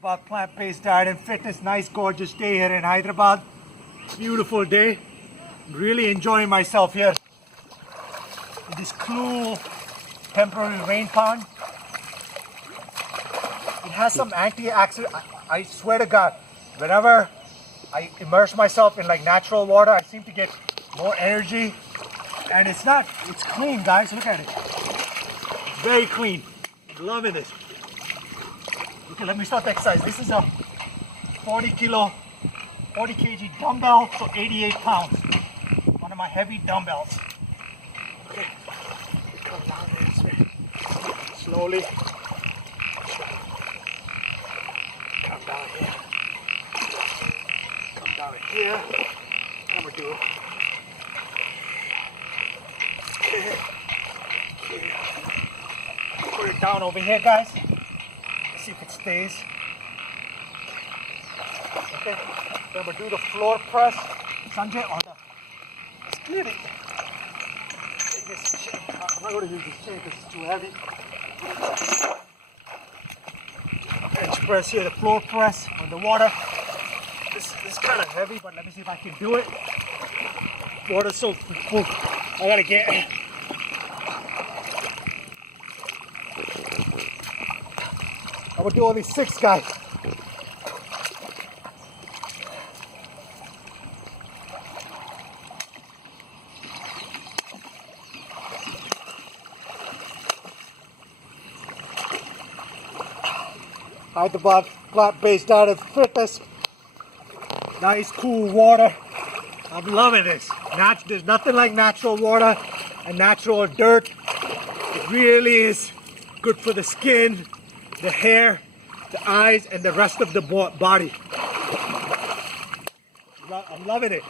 Hyderabad plant-based diet and fitness. Nice, gorgeous day here in Hyderabad. Beautiful day. Really enjoying myself here in this cool temporary rain pond. It has some antioxidant. I swear to God, whenever I immerse myself in like natural water, I seem to get more energy. And it's clean, guys. Look at it. It's very clean. I'm loving this. Okay, let me start the exercise. This is a 40 kg dumbbell, so 88 pounds. One of my heavy dumbbells. Okay, come down this way. Slowly. Come down here. Come down here. I'm gonna do it. Okay. Put it down over here, guys. Let's see if it stays. Okay. So I'm gonna do the floor press. Sanjay, on the. Let's clear it. Take this chair. I'm not gonna use this chair because it's too heavy. Bench press here, the floor press on the water. This is kind of heavy, but let me see if I can do it. Water's so full. I gotta get. I'm gonna do only 6, guys. Hyderabad plant-based diet and fitness. Nice cool water. I'm loving this. There's nothing like natural water and natural dirt. It really is good for the skin, the hair, the eyes, and the rest of the body. I'm loving it.